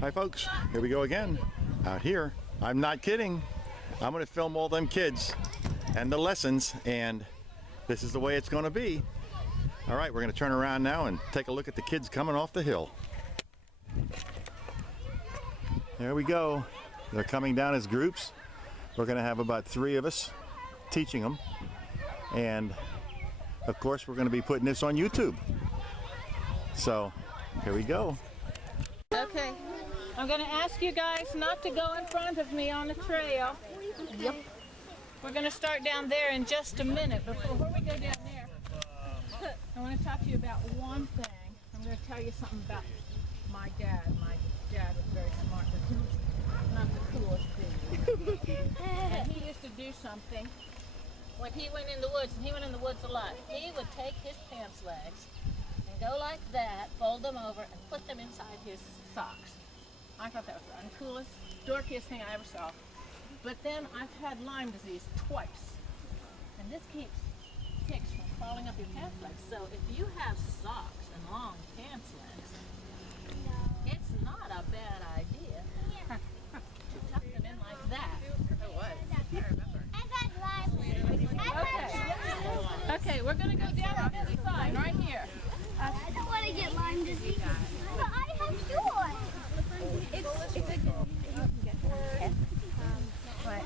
Hi folks, here we go again. Out here, I'm not kidding. I'm gonna film all them kids and the lessons, and this is the way it's gonna be. All right, we're gonna turn around now and take a look at the kids coming off the hill. There we go. They're coming down as groups. We're gonna have about 3 of us teaching them. And of course, we're gonna be putting this on YouTube. So, here we go. Okay, I'm going to ask you guys not to go in front of me on the trail. Yep. We're going to start down there in just a minute. Before we go down there, I want to talk to you about one thing. I'm going to tell you something about my dad. My dad was very smart, but he was not the coolest dude. And he used to do something when he went in the woods, and he went in the woods a lot. He would take his pants legs and go like that, fold them over, and put them inside his socks. I thought that was the uncoolest, dorkiest thing I ever saw. But then I've had Lyme disease twice. And this keeps ticks from crawling up your pants legs. So if you have socks and long pants legs, it's not a bad idea to tuck them in like that. It was. I remember. Okay, we're going to go down on this side right here. I don't want to get Lyme disease, but I have joy. It's a good thing you can get it. But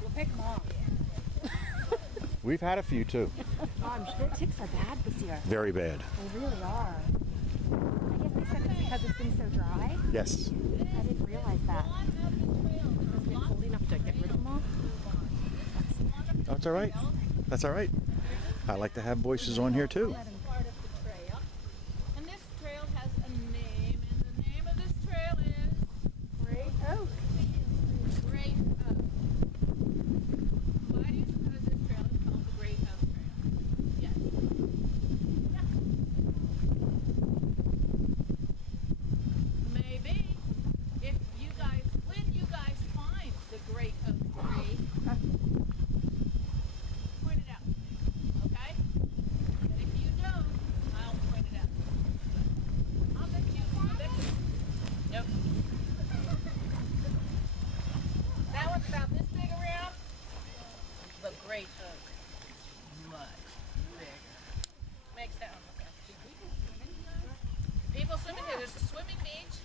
we'll pick them off. We've had a few too. Oh, I'm sure ticks are bad this year. Very bad. They really are. I guess they said it's because it's been so dry. Yes. I didn't realize that. Because it's cold enough to get rid of them all. Oh, it's all right. That's all right. I like to have voices on here too. Part of the trail. And this trail has a name, and the name of this trail is Great Oak. Great Oak. Why do you suppose this trail is called the Great Oak Trail? Yes. Maybe if you guys, when you guys find the Great Oak tree, point it out. Okay? And if you don't, I'll point it out. I'll bet you. Nope. That one's about this big around. The Great Oak. Much bigger. Makes that one look like people swimming here. There's a swimming beach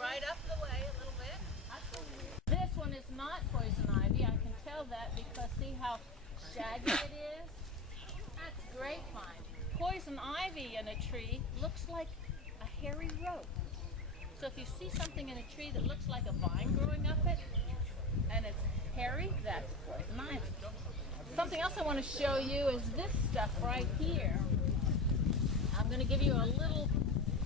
right up the way a little bit. This one is not poison ivy. I can tell that because see how shaggy it is? That's grapevine. Poison ivy in a tree looks like a hairy rope. So if you see something in a tree that looks like a vine growing up it, and it's hairy, that's poison ivy. Something else I want to show you is this stuff right here. I'm going to give you a little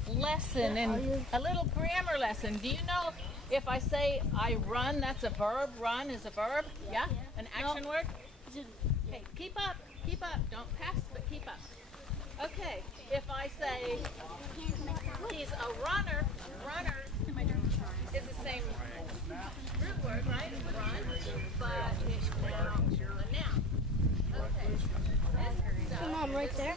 lesson, and a little grammar lesson. Do you know if I say I run, that's a verb? Run is a verb? Yeah? An action word? Okay, keep up, don't pass, but keep up. Okay, if I say he's a runner is the same root word, right? Run, but it's now a noun. Okay. Mom, right there.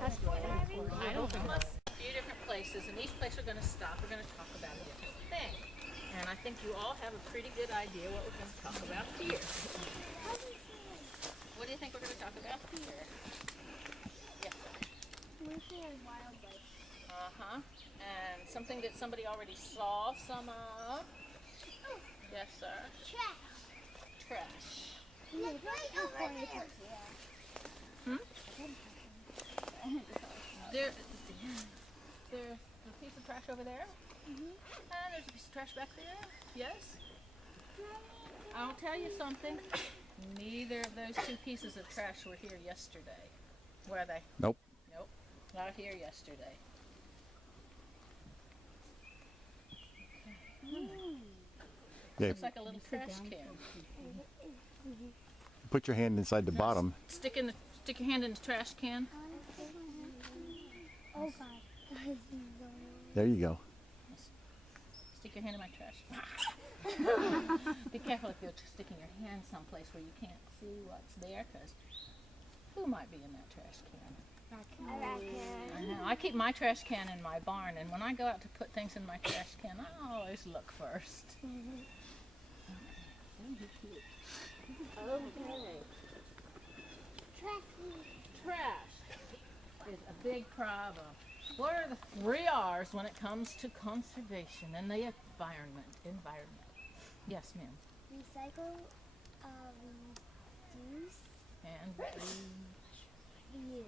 That's I don't know. A few different places, and each place we're going to stop, we're going to talk about a different thing. And I think you all have a pretty good idea what we're going to talk about here. What do you think we're going to talk about here? Yes, sir. Mostly wildlife. Uh-huh. And something that somebody already saw some of. Oh. Yes, sir. Trash. There's a piece of trash over there. And there's a piece of trash back there. Yes? I'll tell you something. Neither of those 2 pieces of trash were here yesterday. Were they? Nope. Nope. Not here yesterday. Yeah. Looks like a little trash can. Put your hand inside the bottom. Stick your hand in the trash can. Oh God. There you go. stick your hand in my trash. Be careful if you're sticking your hand someplace where you can't see what's there, because who might be in that trash can? I know. I keep my trash can in my barn, and when I go out to put things in my trash can, I always look first. Okay. Trash is a big problem. What are the 3 R's when it comes to conservation and the environment? Yes, ma'am. Recycle, reduce, And reuse.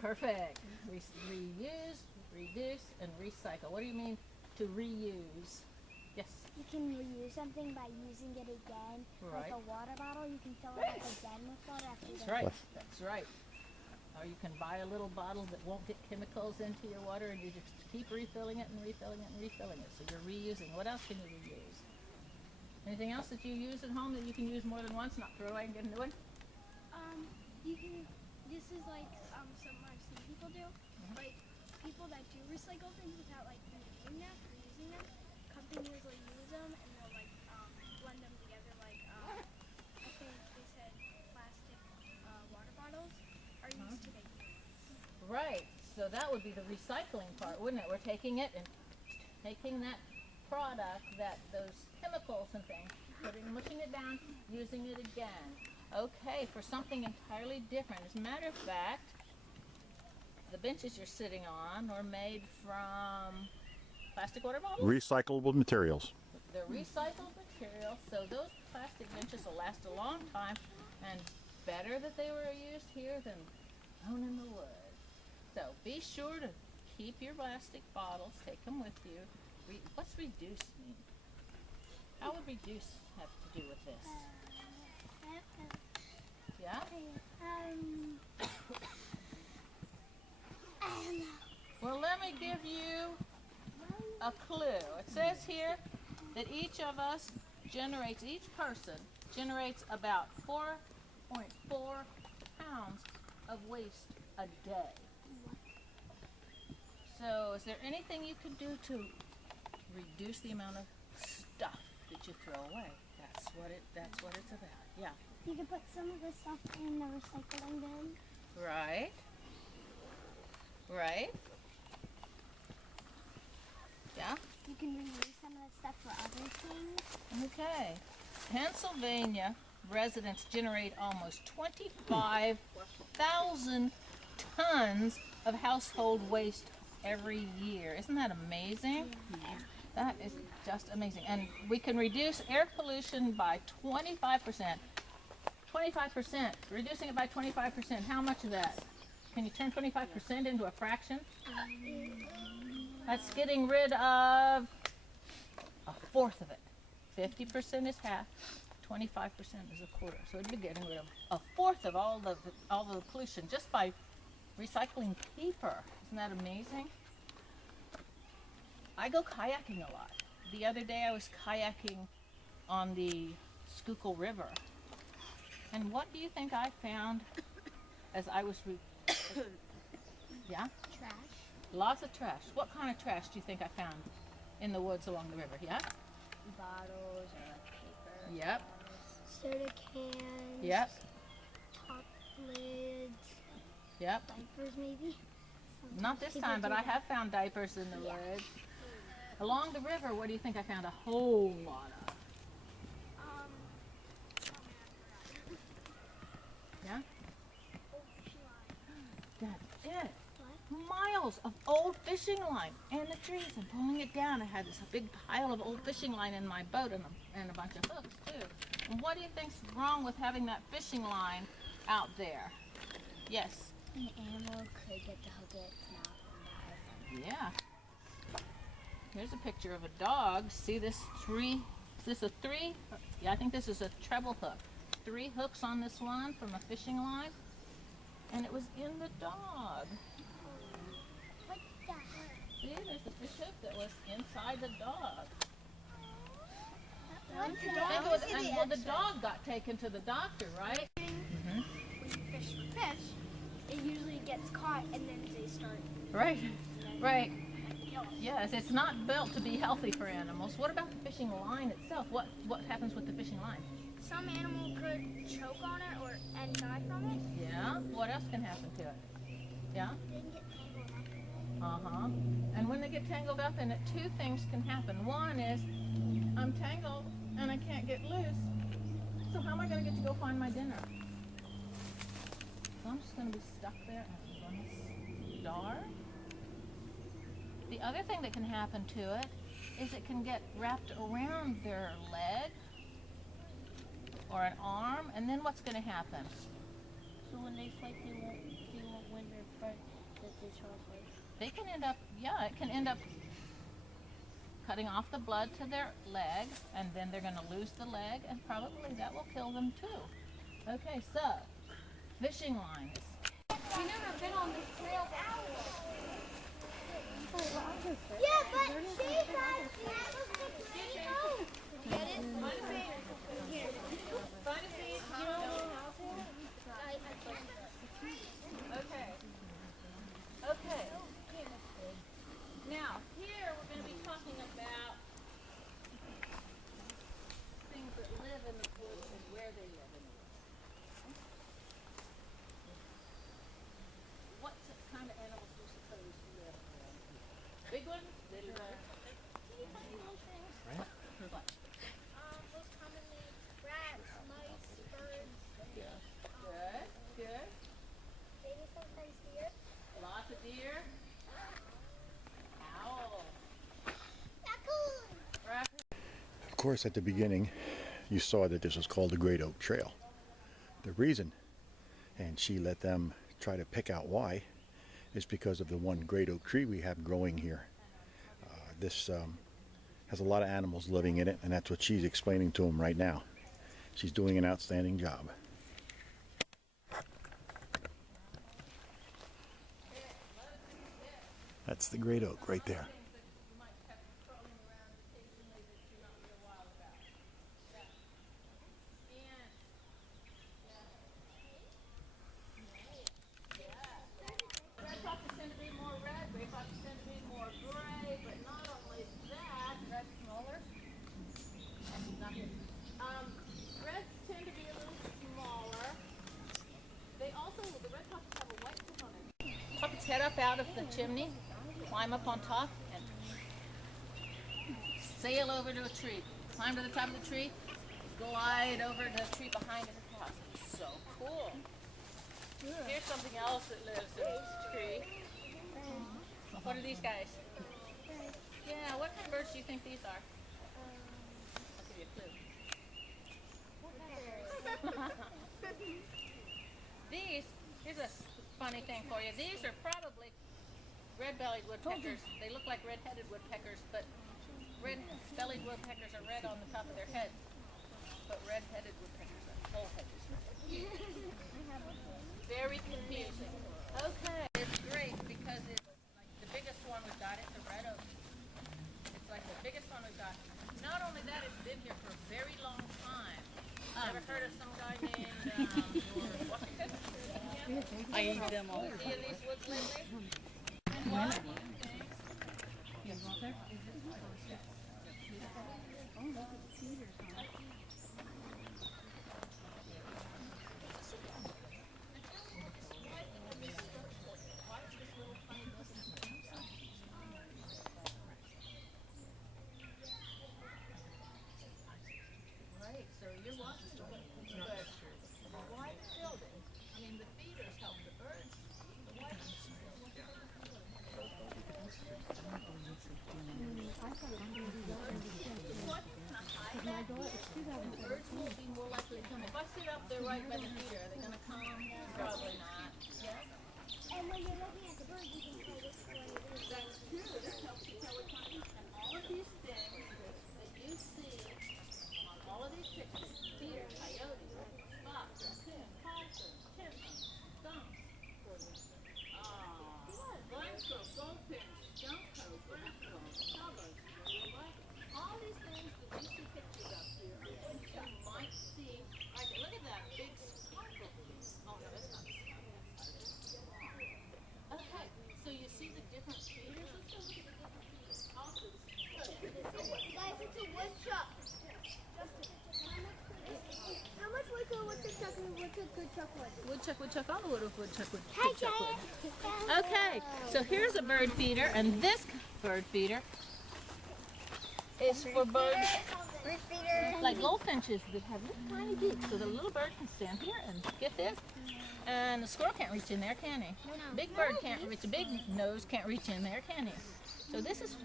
perfect. Reuse, reduce, and recycle. What do you mean to reuse? Yes. You can reuse something by using it again. Right. Like a water bottle, you can fill it up again with water after That's you right. That's right. Or you can buy a little bottle that won't get chemicals into your water, and you just keep refilling it and refilling it and refilling it. So you're reusing. What else can you reuse? Anything else that you use at home that you can use more than once, not throw away and get a new one? You can, this is like something I've seen people do. Like people that do recycle things without like reusing them or using them, companies will use them and they'll like blend them together. Like I think they said plastic water bottles are used to make new ones. Right. So that would be the recycling part, wouldn't it? We're taking it and taking that product, those chemicals and things, mushing it down, using it again. Okay, for something entirely different. As a matter of fact, the benches you're sitting on are made from plastic water bottles? Recyclable materials. They're recycled materials, so those plastic benches will last a long time, and better that they were used here than down in the woods. So be sure to keep your plastic bottles, take them with you. What's reduce mean? How would reduce have to do with this? Yeah? I don't know. Well, let me give you a clue. It says here that each person generates about 4.4 pounds of waste a day. So is there anything you can do to reduce the amount of stuff that you throw away? That's what it's about. Yeah. You can put some of the stuff in the recycling bin. Right. Right. Yeah. You can reuse some of the stuff for other things. Okay. Pennsylvania residents generate almost 25,000 tons of household waste every year. Isn't that amazing? Yeah. That is just amazing. And we can reduce air pollution by 25%. 25%. Reducing it by 25%. How much of that? Can you turn 25% into a fraction? That's getting rid of a fourth of it. 50% is half. 25% is a quarter. So it'd be getting rid of a fourth of all the pollution just by recycling paper. Isn't that amazing? I go kayaking a lot. The other day I was kayaking on the Schuylkill River. And what do you think I found as I was yeah? Trash. Lots of trash. What kind of trash do you think I found in the woods along the river? Yeah? Bottles or like paper. Yep. Soda cans. Yep. Top lids. Yep. Diapers maybe. Not this time, but I have found diapers in the woods. Along the river, what do you think I found a whole lot of? Yeah? That's it. Miles of old fishing line and the trees and pulling it down. I had this big pile of old fishing line in my boat and a bunch of hooks too. And what do you think's wrong with having that fishing line out there? Yes. An animal could get to hook its mouth and die. Yeah. Here's a picture of a dog. See this three? Is this a three? Yeah, I think this is a treble hook. 3 hooks on this one from a fishing line. And it was in the dog. What the heck? See, there's a fish hook that was inside the dog. Well, the dog got taken to the doctor, right? When you fish for fish, it usually gets caught and then they start Right, right. killing Yes, it's not built to be healthy for animals. What about the fishing line itself? What happens with the fishing line? Some animal could choke on it and die from it. Yeah. What else can happen to it? Yeah. They can get tangled up in it. Uh-huh. And when they get tangled up in it, two things can happen. One is, I'm tangled and I can't get loose. So how am I going to get to go find my dinner? So I'm just going to be stuck there and I'm going to starve. The other thing that can happen to it is it can get wrapped around their leg or an arm, and then what's going to happen? So when they fight, they won't win their fight that they try to fight. They can end up, yeah, it can end up cutting off the blood to their leg, and then they're going to lose the leg, and probably that will kill them too. Okay, so fishing lines. We never been on this trail before. Yeah, but she said that was the trail. Get it? Find a feed. Here. Find a feed. You don't know how to? Okay. Okay. Now, here we're going to be talking about things that live in the woods and where they live in the woods. What kind of animals do you suppose live around here? Big ones? Little ones? Teeny tiny little things? What? Most commonly rats, mice, birds. Good. Good. Good. Maybe sometimes deer. Lots of deer. Owl. Raccoon. Raccoon. Of course, at the beginning, you saw that this was called the Great Oak Trail. The reason, and she let them try to pick out why, is because of the one great oak tree we have growing here. This has a lot of animals living in it, and that's what she's explaining to them right now. She's doing an outstanding job. That's the great oak right there. Red foxes tend to be more red, gray foxes tend to be more gray, but not only that, red smaller. Reds tend to be a little smaller. They also, the red foxes have a white tip on it. Pop its head up out of the chimney, climb up on top, and sail over to a tree. Climb to the top of the tree, glide over to the tree behind it across. It's so cool. Here's something else that lives in this tree. What are these guys? Yeah, what kind of birds do you think these are? I'll give you a clue. Here's a funny thing for you. These are probably red-bellied woodpeckers. They look like red-headed woodpeckers, but red-bellied woodpeckers are red on the top of their head. But red-headed woodpeckers are whole headed. Very confusing. Okay, it's great because it's like the biggest one we've got. It's a red oak. It's like the biggest one we've got. Not only that, it's been here for a very long time. Ever heard of some guy named Washington? I eat them all. See in these woods lately? What? Right, so you're watching the but why the building? I mean, the feeders help the birds. Why What? what a woodchuck would. Okay, so here's a bird feeder, and this bird feeder is for birds like goldfinches that have little tiny beaks. So the little bird can stand here and get this, and the squirrel can't reach in there, can he? Big bird can't reach, the big nose can't reach in there, can he? So this is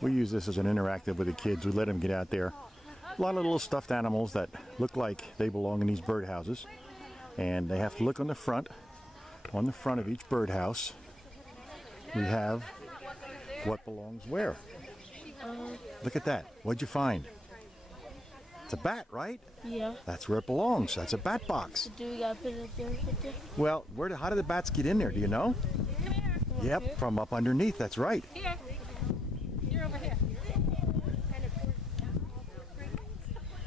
We use this as an interactive with the kids. We let them get out there. A lot of little stuffed animals that look like they belong in these birdhouses. And they have to look on the front. On the front of each birdhouse, we have what belongs where. Look at that. What'd you find? It's a bat, right? Yeah. That's where it belongs. That's a bat box. Do we gotta put it up there? Well, how do the bats get in there? Do you know? come here. Yep, from up underneath. That's right. Here. You're over here.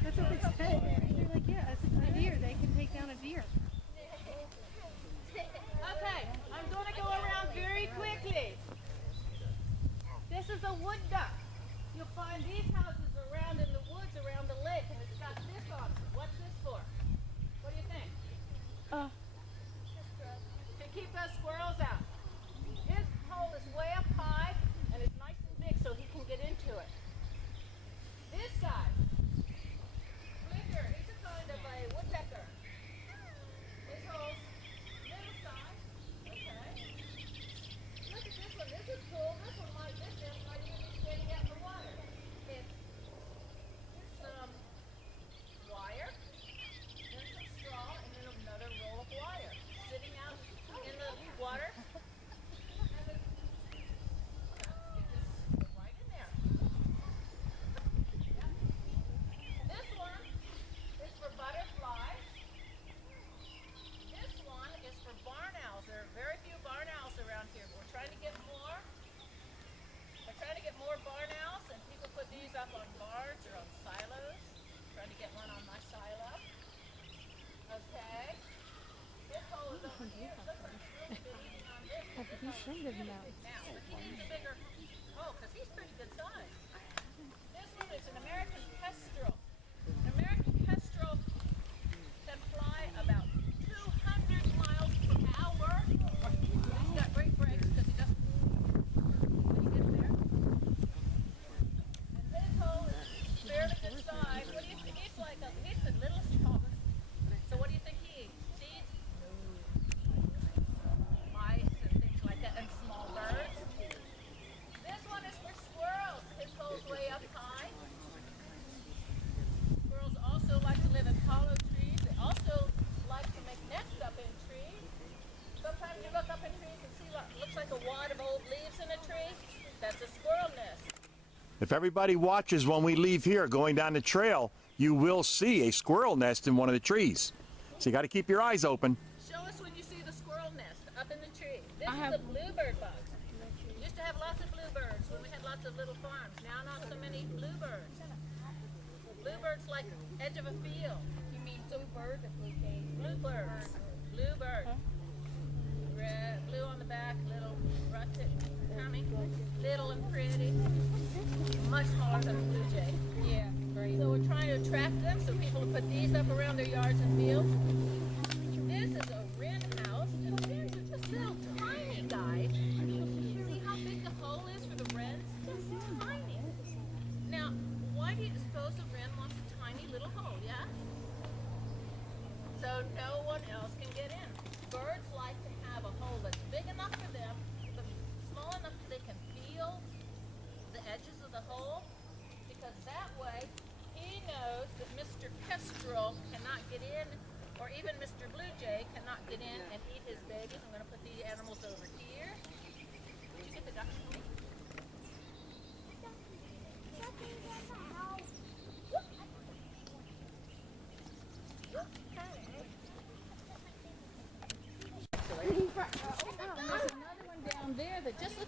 That's what they said. They're like, yeah, a deer. They can take down a deer. Okay, I'm going to go around very quickly. This is a wood duck. You'll find these houses around in the woods around the lake, and it's got this on it. What's this for? What do you think? To keep those squirrels out. His hole is way up high, and it's nice and big so he can get into it. This guy, Flicker, he's a kind of a woodpecker. His hole's middle size. Okay. Look at this one. This is cool. This one might even be standing out in the water. It's some wire, then some straw, and then another roll of wire sitting out in the water. And then, it just right in there. Yep. This one is for butterflies. This one is for barn owls. There are very few barn owls around here. We're trying to get more. We're trying to get more barn owls, and people put these up on barns or on silos. Trying to get one on my silo. Okay. This hole is over here. Look, he's really been eating on this. He's shredded now. Now, he needs a bigger hole because he's pretty good size. This one is an American kestrel. An American kestrel can fly about 200 miles per hour. He's got great brakes because he doesn't when he gets there. And his hole is fairly good size. What do you think? He's the littlest tallest. So what do you think he eats? Seeds? Mice and things like that, and small birds. This one is for squirrels. His hole's way up high. Squirrels also like to live in hollow trees. They also like to make nests up in trees. Sometimes you look up in trees and see what looks like a wad of old leaves in a tree. That's a squirrel nest. If everybody watches when we leave here going down the trail, you will see a squirrel nest in one of the trees. So you got to keep your eyes open. Show us when you see the squirrel nest up in the tree. This is a bluebird bug. We used to have lots of bluebirds when we had lots of little farms. Now not so many bluebirds. Bluebirds like edge of a field. You mean bluebird or bluejay? Bluebirds. Bluebird. Red, blue on the back, little rustic tummy, little and pretty. Much smaller than a blue jay. Yeah, great. So we're trying to attract them so people will put these up around their yards and fields. This is a wren house, and wrens are just little tiny guys. See how big the hole is for the wrens? Just tiny. Now, why do you suppose a wren wants a tiny little hole, yeah? So no one else can get in. Birds like to have a hole that's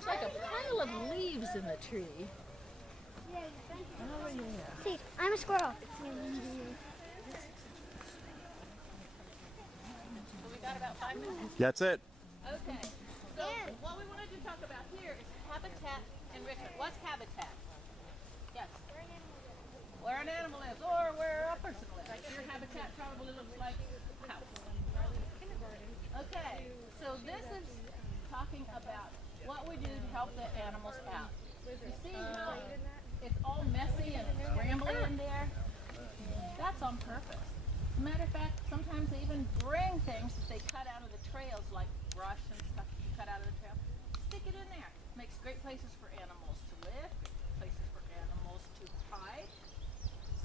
looks like a pile of leaves in the tree. Oh, yeah. See, I'm a squirrel. So we got about 5 minutes. That's it. Okay. So what we wanted to talk about here is habitat enrichment. What's habitat? Yes. Where an animal lives, or where a person lives. Your habitat probably looks like a house. Okay. So this is talking about what we do to help the animals out. You see how it's all messy and scrambly in there? That's on purpose. As a matter of fact, sometimes they even bring things that they cut out of the trails, like brush and stuff you cut out of the trail. Stick it in there. Makes great places for animals to live, great places for animals to hide.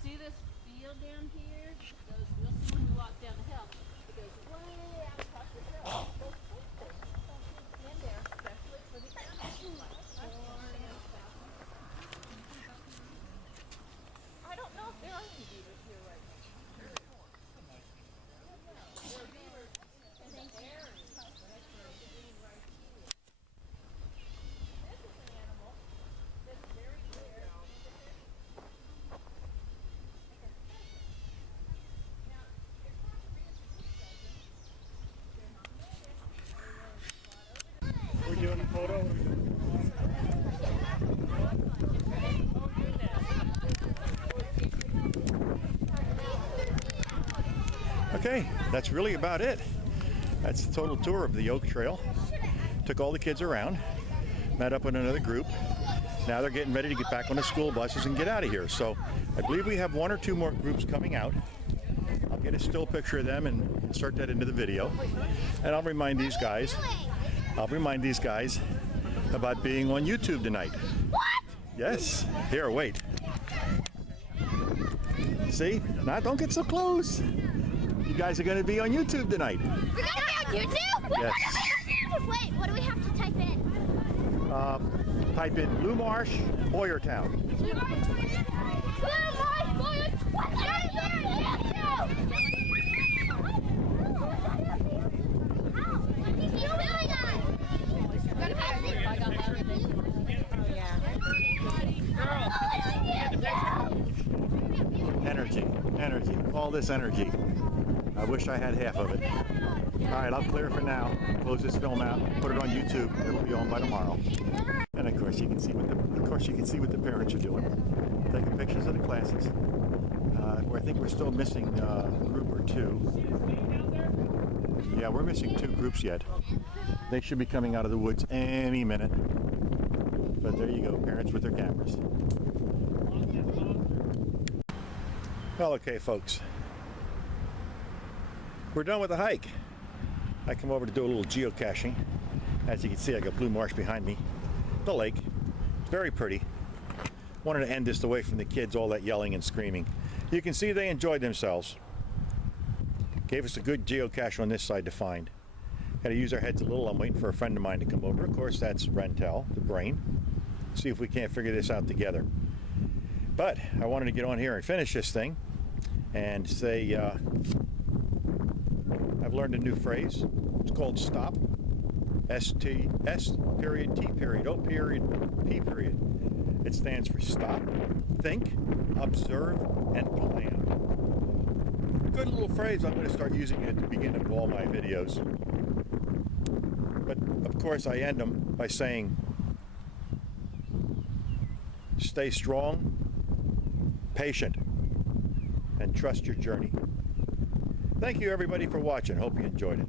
See this field down here? We'll see when we walk down the hill. It goes way out across the hill. Those big things in there, especially for the animals. I don't know if there are any beavers here right now. There are beavers in the area. This is an animal that's very rare. Now, it's not reintroduced dozen. They're not native. We're doing a photo. Okay, that's really about it. That's the total tour of the Oak Trail. Took all the kids around, met up with another group. Now they're getting ready to get back on the school buses and get out of here. So I believe we have 1 or 2 more groups coming out. I'll get a still picture of them and insert that into the video. And I'll remind these guys about being on YouTube tonight. What? Yes. Here, wait. See? Now don't get so close. You guys are going to be on YouTube tonight. We're gonna be on YouTube? Yes. Wait, what do we have to type in? Type in Blue Marsh, Boyertown. Energy. All this energy. I wish I had half of it. All right, I'll clear for now. Close this film out. Put it on YouTube. It'll be on by tomorrow. And of course, you can see what the parents are doing. Taking pictures of the classes. I think we're still missing a group or 2. Yeah, we're missing 2 groups yet. They should be coming out of the woods any minute. But there you go, parents with their cameras. Well, okay, folks. We're done with the hike. I come over to do a little geocaching. As you can see, I got Blue Marsh behind me. The lake. It's very pretty. Wanted to end this away from the kids, all that yelling and screaming. You can see they enjoyed themselves. Gave us a good geocache on this side to find. Got to use our heads a little. I'm waiting for a friend of mine to come over. Of course, that's Rentel, the brain. See if we can't figure this out together. But I wanted to get on here and finish this thing and say I've learned a new phrase. It's called STOP. S-T, S period, T period, O period, P period. It stands for stop, think, observe, and plan. Good little phrase. I'm going to start using it at the beginning of all my videos. But of course I end them by saying stay strong, patient, and trust your journey. Thank you everybody for watching. Hope you enjoyed it.